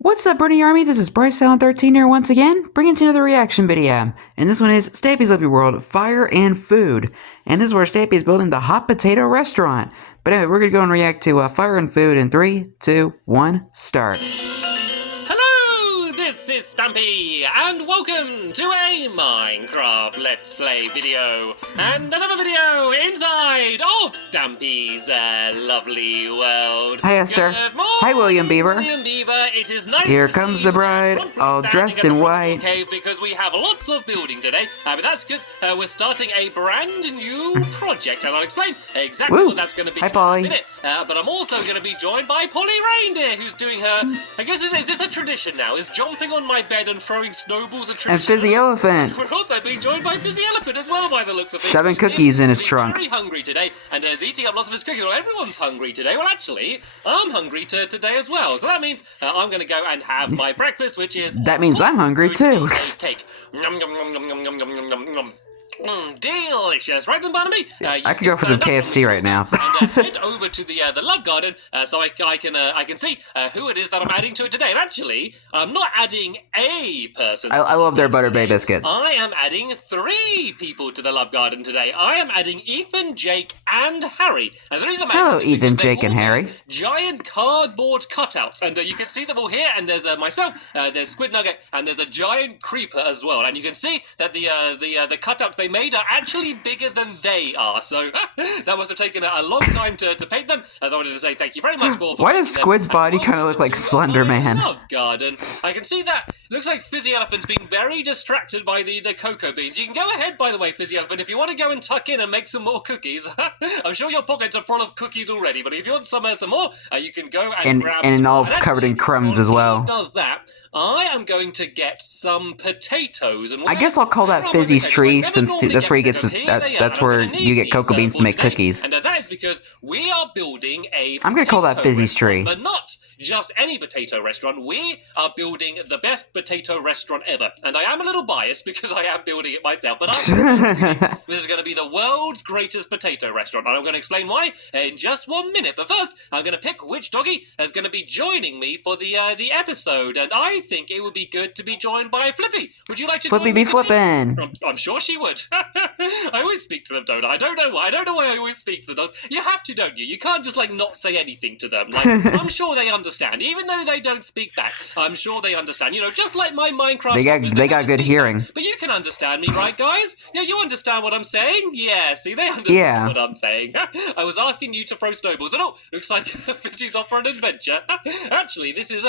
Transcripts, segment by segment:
What's up, Bernie Army? This is BryceAllen13 here once again, bringing to you another reaction video. And this one is Stampy's Lovely World, Fire and Food. And this is where Stampy is building the hot potato restaurant. But anyway, we're going to go and react to Fire and Food in 3, 2, 1, start. Hello, this is Stampy, and welcome to a Minecraft Let's Play video, and another video inside of Stampy's lovely world. Hi, Esther. Good morning, Hi, William Beaver. William Beaver. It is nice Here to comes see the you bride, all dressed in white. Cave because we have lots of building today, but that's because we're starting a brand new project, and I'll explain exactly what that's going to be Hi, Polly. in a minute. But I'm also going to be joined by Polly Reindeer, who's doing her, I guess, is this a tradition now? Is jumping on my bed and throwing snowballs a tradition? And Fizzy Elephant. We're also being joined by Fizzy Elephant as well, by the looks of things. Shoving cookies in his trunk. Very hungry today, and is eating up lots of his cookies. Well, everyone's hungry today. Well, actually, I'm hungry today as well. So that means I'm going to go and have my breakfast, which is... That means I'm hungry too. Cake. Yum, yum, yum, yum, yum, yum, yum, yum, yum. Delicious, right then, Barnaby? I could go for some KFC right now. And head over to the Love Garden so I can see who it is that I'm adding to it today. And actually, I'm not adding a person. I love their Butter Bay biscuits. I am adding 3 people to the Love Garden today. I am adding Ethan, Jake, and Harry. And the reason I'm Hello, adding Ethan, Jake, and Harry. Giant cardboard cutouts, and you can see them all here. And there's myself, there's Squid Nugget, and there's a giant creeper as well. And you can see that the cutouts they made are actually bigger than they are. So that must have taken a long time to paint them. As I wanted to say, thank you very much for Why does Squid's body kind of look like Slender Man? Love Garden. I can see that. Looks like Fizzy Elephant's being very distracted by the cocoa beans. You can go ahead, by the way, Fizzy Elephant, if you want to go and tuck in and make some more cookies. I'm sure your pockets are full of cookies already, but if you want some more, you can go and grab some. And all covered in crumbs as well. Does that? I am going to get some potatoes. And I guess I'll call that Fizzy's tree, since that's where he gets that's where you get cocoa beans to make cookies. And that is because we are building a I'm gonna call that Fizzy's tree. But not just any potato restaurant. We are building the best potato restaurant ever. And I am a little biased because I am building it myself, but this is going to be the world's greatest potato restaurant. And I'm going to explain why in just 1 minute. But first, I'm going to pick which doggy is going to be joining me for the episode. And I think it would be good to be joined by Flippy. Would you like to Flippy join me? flippin'. I'm sure she would. I always speak to them, don't I? I don't know why. I don't know why I always speak to the dogs. You have to, don't you? You can't just, not say anything to them. I'm sure they understand. Even though they don't speak back, I'm sure they understand. You know, just like my Minecraft... They got good hearing. But you can understand me, right, guys? Yeah, you understand what I'm saying? Yeah, see, they understand what I'm saying. I was asking you to throw snowballs, and looks like Fizzy's off for an adventure. Actually, this is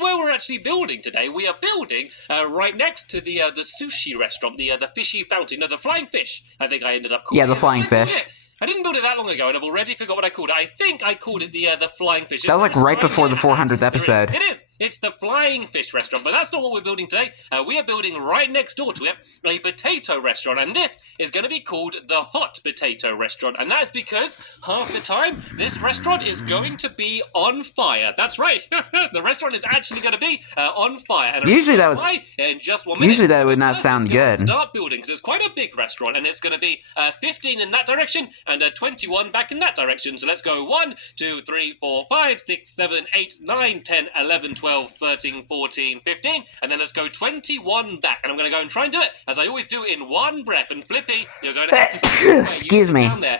where we're actually building today. We are building right next to the sushi restaurant, the fishy fountain, no, the flying fish. I think I ended up calling it. Yeah, the flying fish. I didn't build it that long ago, and I've already forgot what I called it. I think I called it the flying fish. That was like right before the 400th episode. It is. It's the Flying Fish Restaurant, but that's not what we're building today. We are building right next door to it a potato restaurant, and this is going to be called the Hot Potato Restaurant, and that's because half the time this restaurant is going to be on fire. That's right. The restaurant is actually going to be on fire. And usually that was. In just 1 minute. Usually that would not sound good. Start building because it's quite a big restaurant, and it's going to be 15 in that direction and 21 back in that direction. So let's go 1, 2, 3, 4, 5, 6, 7, 8, 9, 10, 11, 12, 13, 14, 15, and then let's go 21 back. And I'm going to go and try and do it, as I always do, in one breath. And Flippy, you're going to have to excuse me. Down there.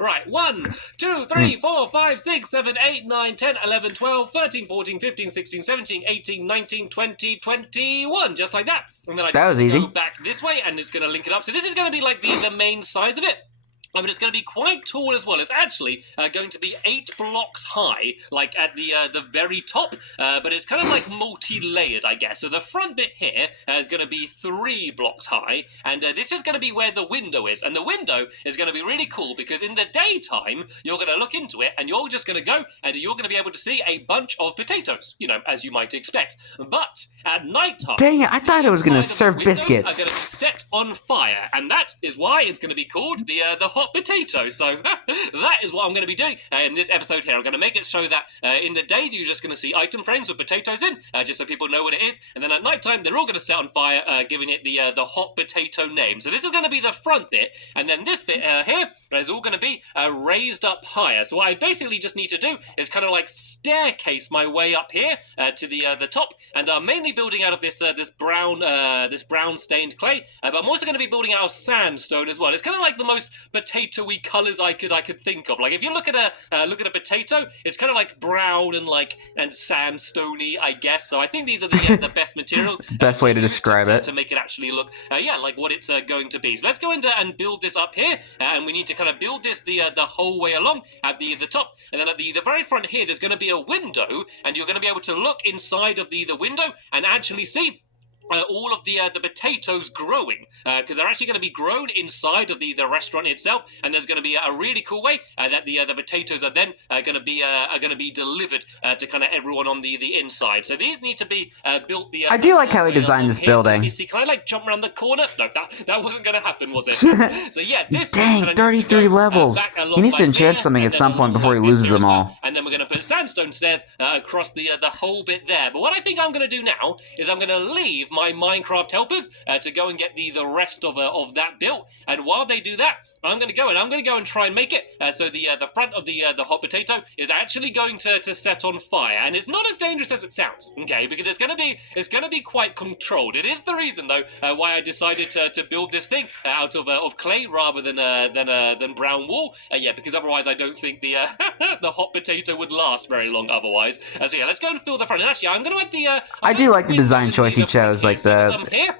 Right, 1, 2, 3, 4, 5, 6, 7, 8, 9, 10, 11, 12, 13, 14, 15, 16, 17, 18, 19, 20, 21. Just like that. And then I that was easy. Go back this way, and it's going to link it up. So this is going to be like the main size of it. But it's going to be quite tall as well. It's actually going to be 8 blocks high, like at the very top. But it's kind of like multi-layered, I guess. So the front bit here is going to be 3 blocks high. And this is going to be where the window is. And the window is going to be really cool because in the daytime, you're going to look into it and you're just going to go and you're going to be able to see a bunch of potatoes, you know, as you might expect. But at nighttime... Dang it, I thought it was going to serve biscuits. ...are going to be set on fire. And that is why it's going to be called the Hot hot potato. So that is what I'm going to be doing in this episode here. I'm going to make it so that in the day you're just going to see item frames with potatoes in, just so people know what it is, and then at night time they're all going to set on fire, giving it the hot potato name. So this is going to be the front bit, and then this bit here is all going to be raised up higher. So what I basically just need to do is kind of like staircase my way up here to the top, and I'm mainly building out of this brown stained clay, but I'm also going to be building out of sandstone as well. It's kind of like the most potato-y colors I could think of. Like if you look at a potato, it's kind of like brown and sandstony, I guess. So I think these are the best materials. Best way to describe it. To make it actually look like what it's going to be. So let's go and build this up here, and we need to kind of build this the whole way along at the top, and then at the very front here there's going to be a window, and you're going to be able to look inside of the window and actually see all of the potatoes growing, because they're actually going to be grown inside of the restaurant itself, and there's going to be a really cool way that the potatoes are then going to be delivered to kind of everyone on the inside. So these need to be built. I do like how he designed this building. So you see, can I like jump around the corner? No, that wasn't going to happen, was it? So yeah, this dang 33 levels. He needs to enchant something at some point before he loses them all. And then we're going to put sandstone stairs across the whole bit there. But what I think I'm going to do now is I'm going to leave my Minecraft helpers to go and get the rest of that built, and while they do that, I'm going to go and try and make it so the front of the hot potato is actually going to set on fire, and it's not as dangerous as it sounds, okay? Because it's going to be quite controlled. It is the reason though why I decided to build this thing out of clay rather than brown wool. Yeah, because otherwise I don't think the the hot potato would last very long otherwise. So yeah, let's go and fill the front. And actually, I'm going to add the. I do like the design choice he chose, like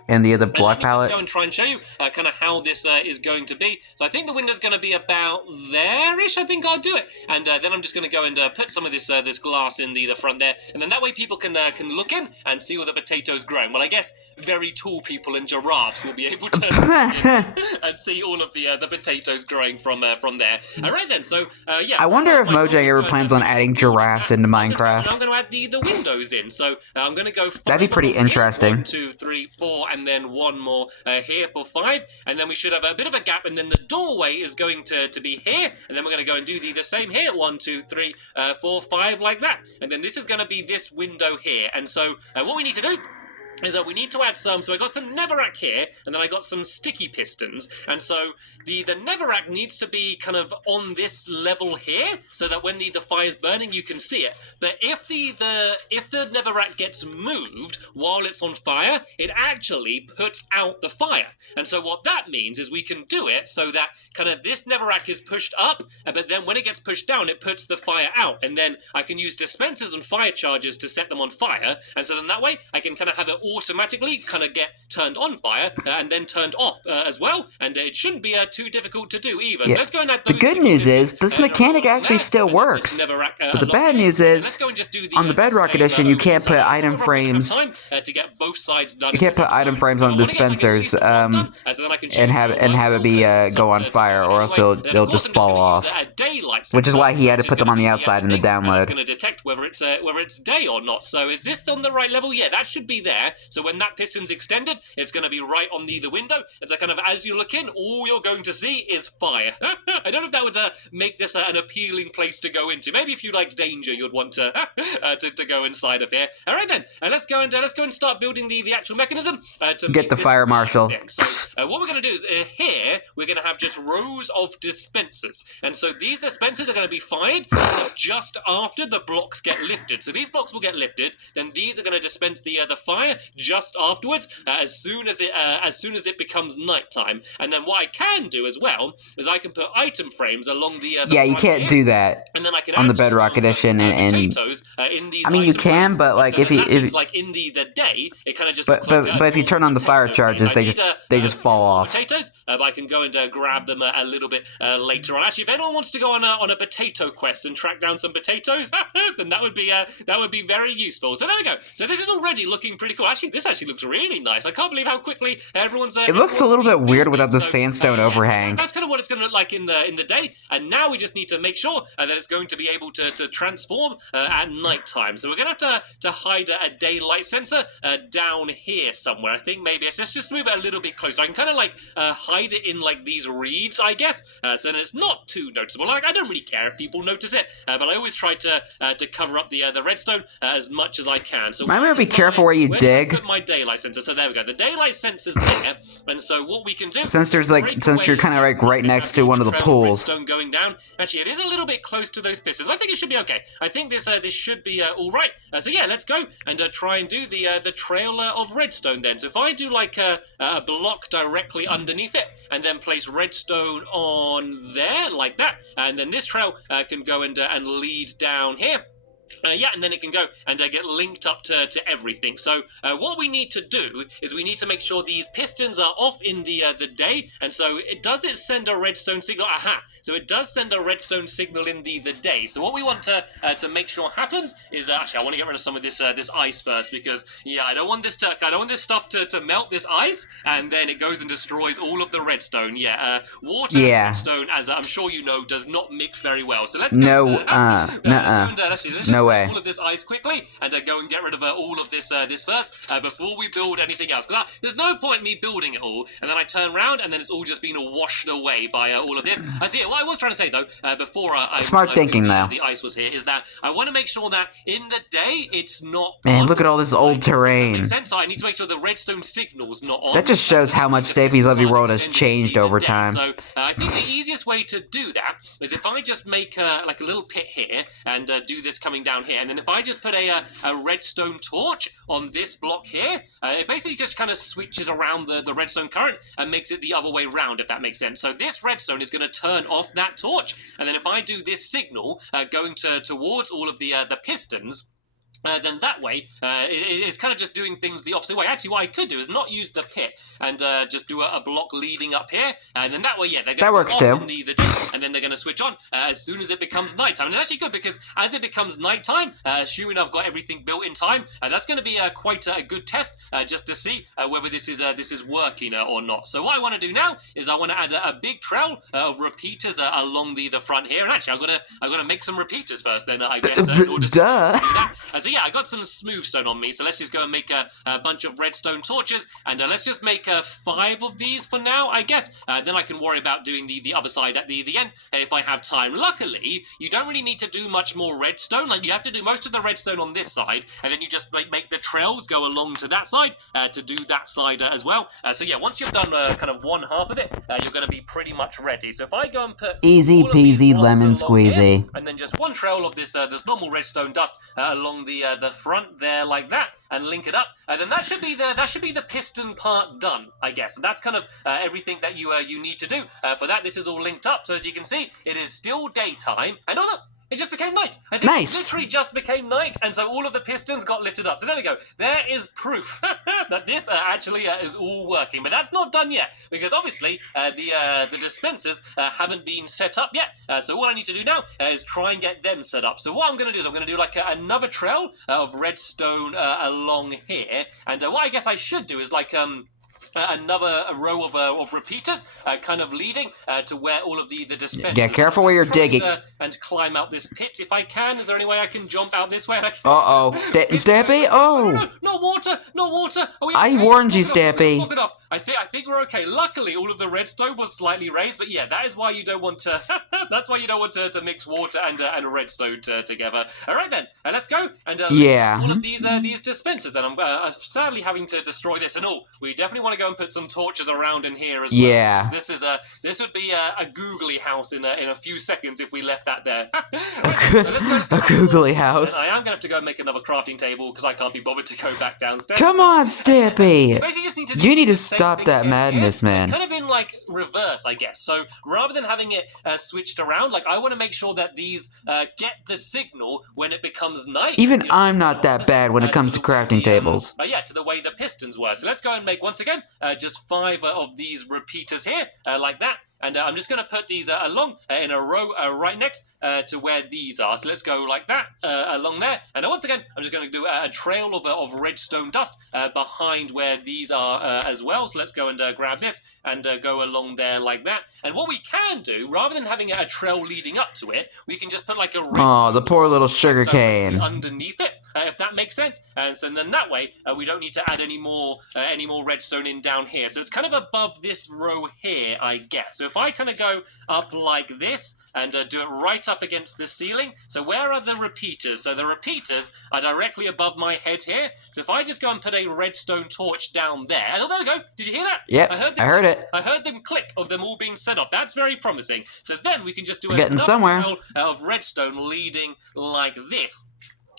and the other block palette. Let me just go and try and show you kind of how this is going to be. So I think the window's going to be about there-ish. I think I'll do it, and then I'm just going to go and put some of this glass in the front there, and then that way people can look in and see all the potatoes growing. Well, I guess very tall people and giraffes will be able to and see all of the potatoes growing from there. All right then. So yeah. I wonder if Mojang ever plans on adding giraffes into Minecraft. I'm going to add the windows in. So I'm going to go. That'd be pretty interesting. 1, 2, 3, 4, and then one more here for 5, and then we should have a bit of a gap, and then the doorway is going to be here, and then we're going to go and do the same here, 1, 2, 3, 4, 5, like that, and then this is going to be this window here. And so what we need to do is we need to add some, so I got some netherrack here, and then I got some sticky pistons, and so the netherrack needs to be kind of on this level here, so that when the fire's burning, you can see it. But if the netherrack gets moved while it's on fire, it actually puts out the fire. And so what that means is we can do it so that kind of this netherrack is pushed up, but then when it gets pushed down, it puts the fire out, and then I can use dispensers and fire charges to set them on fire, and so then that way I can kind of have it automatically kind of get turned on fire and then turned off as well, and it shouldn't be too difficult to do either. Yeah. So let's go and add those. The good news is this mechanic actually still works, but the bad news is on the Bedrock edition you can't put item frames. To get both sides done. You can't put item frames on the dispensers and have it be go on fire, or else they'll just fall off. Which is why he had to put them on the outside in the download. It's going to detect whether it's day or not. So is this on the right level? Yeah, that should be there. So when that piston's extended, it's going to be right on the window. And so kind of as you look in, all you're going to see is fire. I don't know if that would make this an appealing place to go into. Maybe if you liked danger, you'd want to go inside of here. All right then, let's go and start building the actual mechanism to get the fire marshal. So what we're going to do is here we're going to have just rows of dispensers, and so these dispensers are going to be fired just after the blocks get lifted. So these blocks will get lifted, then these are going to dispense the fire just afterwards, as soon as it becomes nighttime. And then what I can do as well is I can put item frames along the yeah, you can't do that and then I can on the Bedrock edition and potatoes in these. I mean, you can, but like if like in the day, it kind of just. But if you turn on the fire charges, they just fall off. Potatoes, but I can go and grab them a little bit later on. Actually, if anyone wants to go on a potato quest and track down some potatoes, then that would be very useful. So there we go. So this is already looking pretty cool. actually, this actually looks really nice. I can't believe how quickly everyone's. It looks a little bit weird without the sandstone yeah, overhang. So that's kind of what it's going to look like in the day. And now we just need to make sure that it's going to be able to transform at night time. So we're going to have to hide a daylight sensor down here somewhere. I think maybe let's just move it a little bit closer. I can kind of like hide it in like these reeds, I guess. So then it's not too noticeable. Like I don't really care if people notice it, but I always try to cover up the redstone as much as I can. So I'm gonna be careful where you dig. Put my daylight sensor. So there we go. The daylight sensor's there, and so what we can do since you're kind of like right next to one of the pools. Redstone going down. Actually, it is a little bit close to those pistons. I think it should be okay. I think this should be all right. So yeah, let's go and try and do the trail of redstone then. So if I do like a block directly underneath it, and then place redstone on there like that, and then this trail can go and lead down here. Yeah, and then it can go and get linked up to everything. So what we need to do is we need to make sure these pistons are off in the day. And so does it send a redstone signal? Aha! So it does send a redstone signal in the day. So what we want to make sure happens is actually I want to get rid of some of this ice first, because yeah, I don't want this stuff to melt this ice, and then it goes and destroys all of the redstone. Yeah, water and redstone, as I'm sure you know, does not mix very well. So let's go. Let's no way. All of this ice quickly and go and get rid of all of this first before we build anything else. Because there's no point me building it all and then I turn around and then it's all just been washed away by all of this. I see. What I was trying to say though, before smart thinking though, the ice was here, is that I want to make sure that in the day it's not. Man, look at all this old terrain. Makes sense. So I need to make sure the redstone signal's not on. That just shows how much Stampy's Lovely World has changed over time. So I think the easiest way to do that is if I just make like a little pit here and do this coming down here, and then if I just put a redstone torch on this block here, it basically just kind of switches around the redstone current and makes it the other way round, if that makes sense. So this redstone is going to turn off that torch, and then if I do this signal going towards all of the pistons, then that way, it's kind of just doing things the opposite way. Actually, what I could do is not use the pit and just do a block leading up here, and then that way, yeah, they're going to go off in the day, and then they're going to switch on as soon as it becomes nighttime. And it's actually good because as it becomes nighttime, assuming I've got everything built in time, that's going to be quite a good test just to see whether this is working or not. So what I want to do now is I want to add a big trail of repeaters along the front here. And actually, I've got to make some repeaters first. Then I guess in order to do that. So yeah, I got some smooth stone on me, so let's just go and make a bunch of redstone torches, and let's just make 5 of these for now, I guess. Then I can worry about doing the other side at the end if I have time. Luckily, you don't really need to do much more redstone. Like, you have to do most of the redstone on this side, and then you just make the trails go along to that side to do that side as well. So yeah, once you've done kind of one half of it, you're going to be pretty much ready. So if I go and put easy peasy lemon squeezy, here, and then just one trail of this normal redstone dust along the front there like that, and link it up, and then that should be the piston part done, I guess. And that's kind of everything that you need to do for that. This is all linked up, so as you can see, it is still daytime, and oh look, it just became night. I think it literally just became night, and so all of the pistons got lifted up. So there we go. There is proof that this actually is all working. But that's not done yet, because obviously the dispensers haven't been set up yet. So all I need to do now is try and get them set up. So what I'm going to do is I'm going to do like another trail of redstone along here. And what I guess I should do is like another row of repeaters kind of leading to where all of the dispensers. Yeah, careful where you're digging. And climb out this pit if I can. Is there any way I can jump out this way? Uh-oh. Stampy? Oh! No, not water! Not water! I warned you, Stampy. Walk it off. I think we're okay. Luckily, all of the redstone was slightly raised, but yeah, that is why you don't want to... that's why you don't want to mix water and redstone together. All right, then. Let's go and all of these dispensers. Then I'm sadly having to destroy this and all. We definitely want to go and put some torches around in here as well. Yeah. This would be a googly house in a few seconds if we left that there. Let's go. A googly house. I am going to have to go and make another crafting table because I can't be bothered to go back downstairs. Come on, Stampy. You need to stop that madness, man. Kind of in like reverse, I guess. So rather than having it switched around, like I want to make sure that these get the signal when it becomes night. Even I'm not that bad when it comes to crafting tables. Yeah, to the way the pistons were. So let's go and make once again just 5 of these repeaters here, like that. And I'm just going to put these along in a row right next to where these are. So let's go like that along there. And once again, I'm just going to do a trail of redstone dust behind where these are as well. So let's go and grab this and go along there like that. And what we can do, rather than having a trail leading up to it, we can just put like a redstone. Oh, the poor little sugar cane. Underneath it, if that makes sense. And so then that way, we don't need to add any more redstone in down here. So it's kind of above this row here, I guess. So if I kind of go up like this and do it right up against the ceiling. So where are the repeaters? So the repeaters are directly above my head here. So if I just go and put a redstone torch down there. Oh, there we go. Did you hear that? Yep, I heard it. I heard them click of them all being set off. That's very promising. So then we can just do a getting somewhere. trail of redstone leading like this.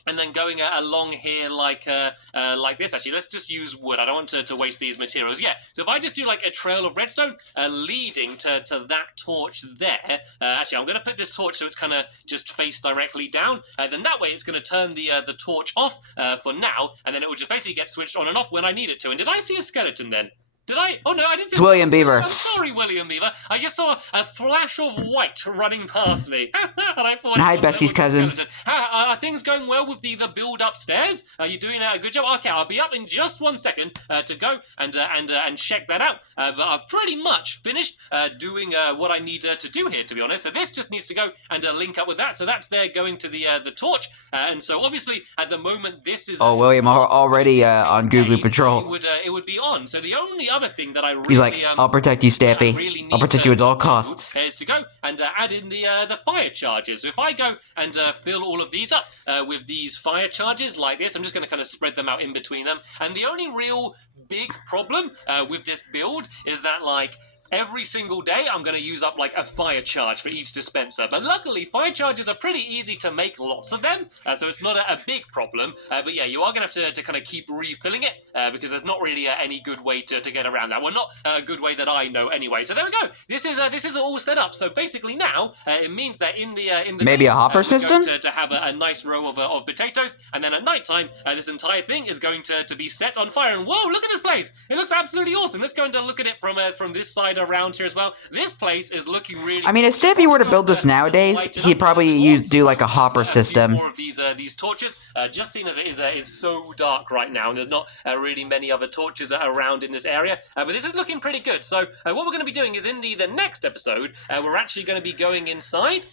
And then going along here like this. Actually, let's just use wood. I don't want to waste these materials. Yeah, so if I just do like a trail of redstone leading to that torch there. Actually, I'm going to put this torch so it's kind of just face directly down. Then that way it's going to turn the torch off for now. And then it will just basically get switched on and off when I need it to. And did I see a skeleton then? Did I? Oh, no, I didn't see... It's William Beaver. I'm sorry, William Beaver. I just saw a flash of white running past me. And I thought... Hi, Bessie's cousin. Are things going well with the build upstairs? Are you doing a good job? Okay, I'll be up in just 1 second to go and check that out. But I've pretty much finished doing what I need to do here, to be honest. So this just needs to go and link up with that. So that's there going to the torch. And so obviously, at the moment, this is... Oh, William already on Googly Patrol. It would be on. So the only other thing that I really... He's like, I'll protect you, Stampy. I'll protect you at all costs. Is to go and add in the fire charges. So if I go and fill all of these up with these fire charges like this, I'm just going to kind of spread them out in between them. And the only real big problem with this build is that, like, every single day, I'm going to use up like a fire charge for each dispenser. But luckily, fire charges are pretty easy to make lots of them, so it's not a big problem. But yeah, you are going to have to kind of keep refilling it because there's not really any good way to get around that. Well, not a good way that I know anyway. So there we go. This is all set up. So basically now, it means that in the maybe day, a hopper system to have a nice row of potatoes, and then at night time, this entire thing is going to be set on fire. And whoa, look at this place! It looks absolutely awesome. Let's go and look at it from this side around here as well. This place is looking really... I mean, if Stampy were to build this nowadays, he'd probably do like a hopper system. More of these torches, just seen as it is so dark right now, and there's not really many other torches around in this area. But this is looking pretty good. So what we're going to be doing is in the next episode, we're actually going to be going inside.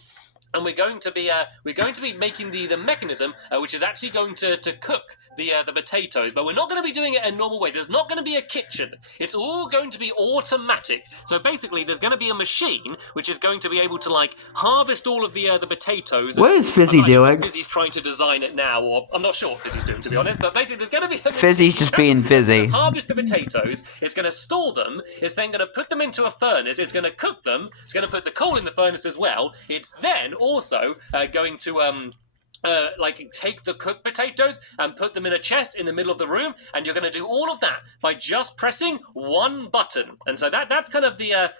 And we're going to be making the mechanism which is actually going to cook the potatoes, but we're not going to be doing it a normal way. There's not going to be a kitchen. It's all going to be automatic. So basically, there's going to be a machine which is going to be able to like harvest all of the potatoes. What is Fizzy doing? Fizzy's trying to design it now, or I'm not sure what Fizzy's doing, to be honest. But basically, there's going to be Fizzy's just being Fizzy. Harvest the potatoes. It's going to store them. It's then going to put them into a furnace. It's going to cook them. It's going to put the coal in the furnace as well. It's then also going to like take the cooked potatoes and put them in a chest in the middle of the room, and you're going to do all of that by just pressing one button. And so that's kind of the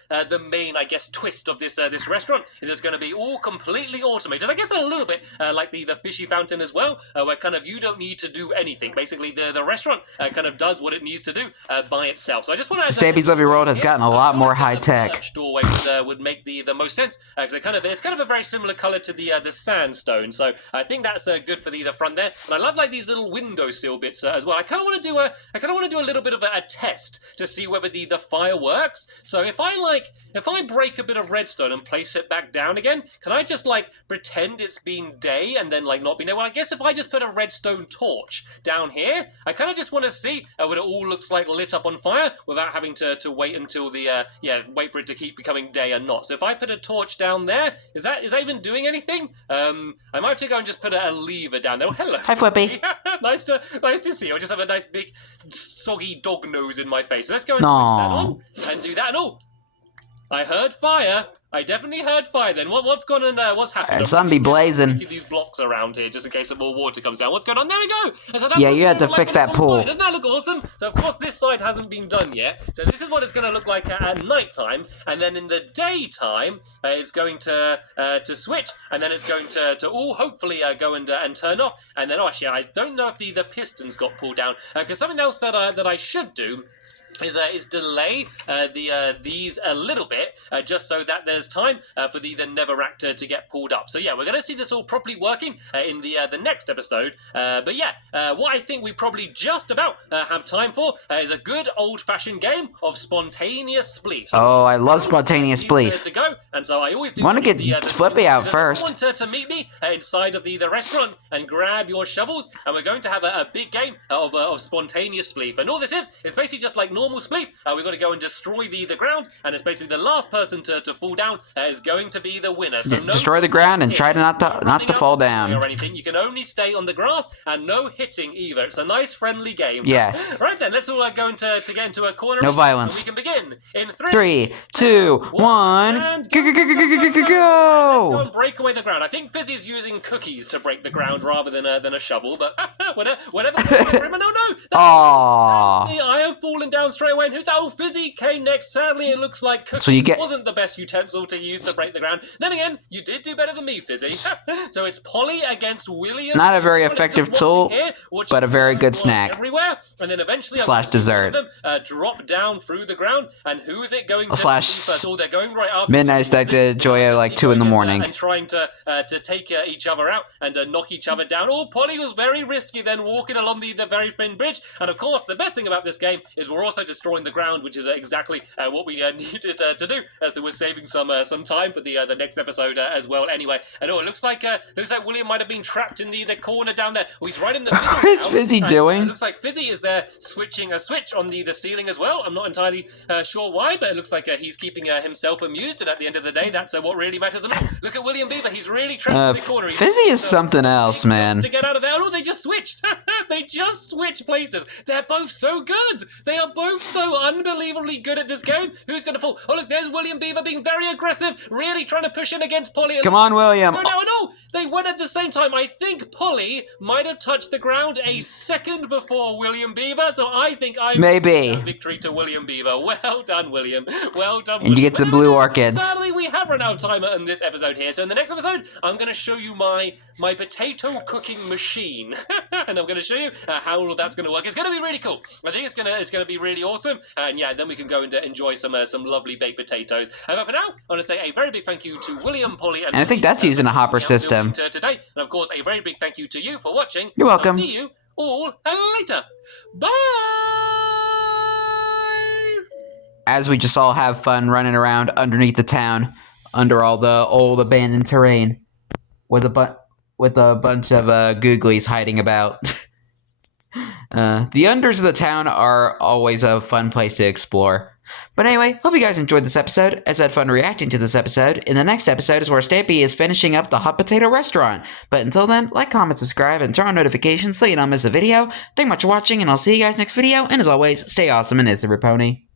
main, I guess, twist of this restaurant, is it's going to be all completely automated. I guess a little bit like the fishy fountain as well, where kind of you don't need to do anything. Basically, the restaurant kind of does what it needs to do by itself. So I just want to... Stampy's Lovely World has gotten a lot more high tech. Doorway would make the most sense because it's kind of a very similar color to the sandstone. So I think that's good for the front there. And I love like these little windowsill bits as well. I kind of want to do a little bit of a test to see whether the fire works. So if I break a bit of redstone and place it back down again, can I just like pretend it's been day and then like not be day? Well, I guess if I just put a redstone torch down here, I kind of just want to see what it all looks like lit up on fire without having to wait until wait for it to keep becoming day or not. So if I put a torch down there, is that even doing anything? I might have to go and just put a lever down there. Oh, hello. Hi, Flippy. nice to see you. I just have a nice big soggy dog nose in my face. So let's go and switch that on and do that. And oh, I heard fire. I definitely heard fire then. What's going on? What's happening? Sun be blazing. These blocks around here just in case some more water comes down. What's going on? There we go. So yeah, you had to fix that pool. Doesn't that look awesome? So of course this side hasn't been done yet. So this is what it's going to look like at night time, and then in the daytime it's going to switch, and then it's going to all hopefully go and turn off. And then actually I don't know if the pistons got pulled down because something else that I should do is delay these a little bit, just so that there's time for the netherrack to get pulled up. So yeah, we're going to see this all properly working in the next episode. But yeah, what I think we probably just about have time for is a good old-fashioned game of spontaneous spleef. So oh, I love spontaneous spleef. To go, and so I always do want to get Slippy out first. Want to meet me inside of the restaurant and grab your shovels, and we're going to have a big game of spontaneous spleef. And all this is basically just like normal spleef. We've got to go and destroy the ground, and it's basically the last person to fall down is going to be the winner. So no destroy the ground and try to not to fall down or anything. You can only stay on the grass and no hitting either. It's a nice friendly game. Yes. Right then, let's all go to get into a corner. No violence. We can begin in 3, 2, 1. And Go! Let's go and break away the ground. I think Fizzy's using cookies to break the ground rather than a shovel, but whatever. No. Aww. I have fallen down straight away. And who's that? Oh, Fizzy came next. Sadly, it looks like cookies wasn't the best utensil to use to break the ground. Then again, you did do better than me, Fizzy. So it's Polly against William. Not a very effective tool, but a very good snack. Everywhere, and then eventually / dessert. Drop down through the ground, and who's it going to / be first? Oh, they're going right after midnight snack to Joya like 2 in the morning. And trying to take each other out and knock each other down. Oh, Polly was very risky then walking along the very thin bridge. And of course, the best thing about this game is we're also destroying the ground, which is exactly what we needed to do. So we're saving some time for the next episode as well. Anyway, and it looks like William might have been trapped in the corner down there. Oh, he's right in the middle. What is Fizzy doing? It looks like Fizzy is there switching a switch on the ceiling as well. I'm not entirely sure why, but it looks like he's keeping himself amused. And at the end of the day, that's what really matters the most. Look at William Beaver. He's really trapped in the corner. Fizzy is something else, man. To get out of there. Oh, they just switched. They just switched places. They're both so good. They are both so unbelievably good at this game. Who's going to fall? Oh, look, there's William Beaver being very aggressive, really trying to push in against Polly. Come on, William. No, they went at the same time. I think Polly might have touched the ground a second before William Beaver, so I think maybe victory to William Beaver. Well done, William. Well done, William. And you get some blue orchids. Sadly, we have run out of time in this episode here, so in the next episode, I'm going to show you my potato cooking machine, and I'm going to show you how all of that's going to work. It's going to be really cool. I think it's going to be really awesome, and yeah, then we can go and enjoy some lovely baked potatoes. But for now, I want to say a very big thank you to William, Polly, and I think that's using a hopper system today, and of course, a very big thank you to you for watching. You're welcome. I'll see you all later. Bye. As we just all have fun running around underneath the town, under all the old abandoned terrain, with a bunch of googlies hiding about. The unders of the town are always a fun place to explore. But anyway, hope you guys enjoyed this episode, as I had fun reacting to this episode. In the next episode is where Stampy is finishing up the hot potato restaurant. But until then, like, comment, subscribe, and turn on notifications so you don't miss a video. Thank you much for watching, and I'll see you guys next video. And as always, stay awesome and is the Ripony.